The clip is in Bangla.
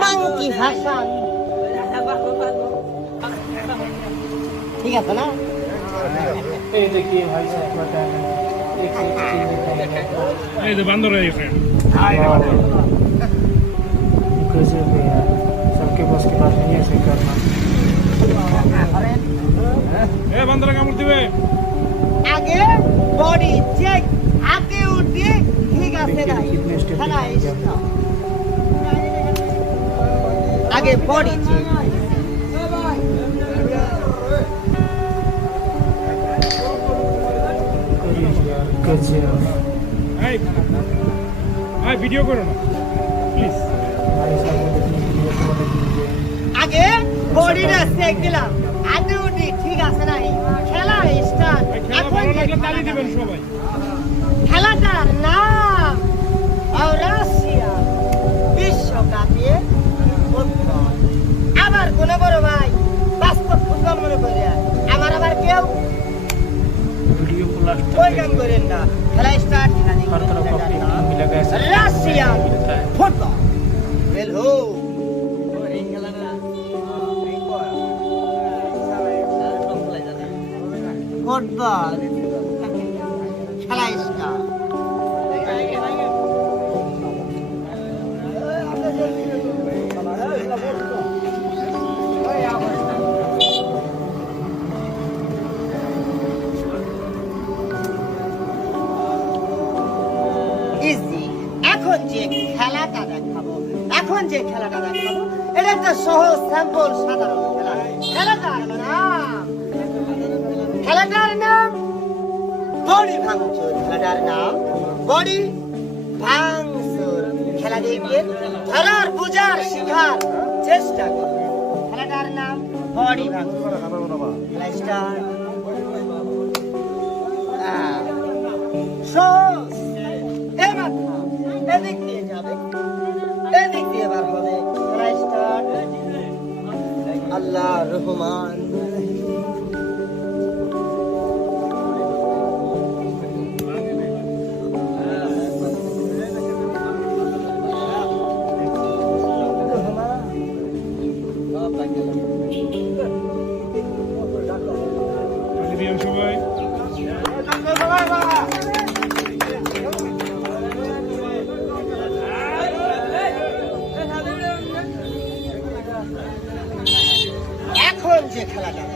মাংকি ভাষণ ঠিক আছে না? এই देखिए भाई साहब बताना एक ये तो बंद हो रहा है फ्रेंड कैसे भी है सबके बस की बात नहीं है ऐसे करना ए बंद लगा मूर्ति में आगे बॉडी चेक आगे उठे ठीक আছে না খানা এসটা आगे बॉडी चेक हाय वीडियो करो ना प्लीज आगे बॉडी रे चेक দিলাম আগে উঠে ঠিক আছে না খেলা স্টার্ট এখন যে তালি দিবেন সবাই খেলাটার নাম রাশিয়া বিশ্বকাপে ফুটবল আবার কোন বড় ভাই বাস্তব ফুটবল মনে করে আমার আবার কেউ वीडियो को लास्ट कोई काम करें ना खेला स्टार्ट हर तरफ कॉपी मिला गया है राशिया फुटबॉल हेलो फुटबॉल खेला स्टार्ट এখন যে খেলাটা দেখাবো এটা একটা সহজ স্যাম্পল সাধারণ খেলা খেলাটার নাম বডি ভাঙচুর খেলা দেখে ধরার বুঝার শেখার চেষ্টা করো খেলাটার নাম বডি ভাঙচুর খেলা স্টার্ট এদিক দিয়ে যাবে এদিক দিয়ে বার হবে স্টার্ট আল্লাহ রহমান সবাই এখন যে খেলাটা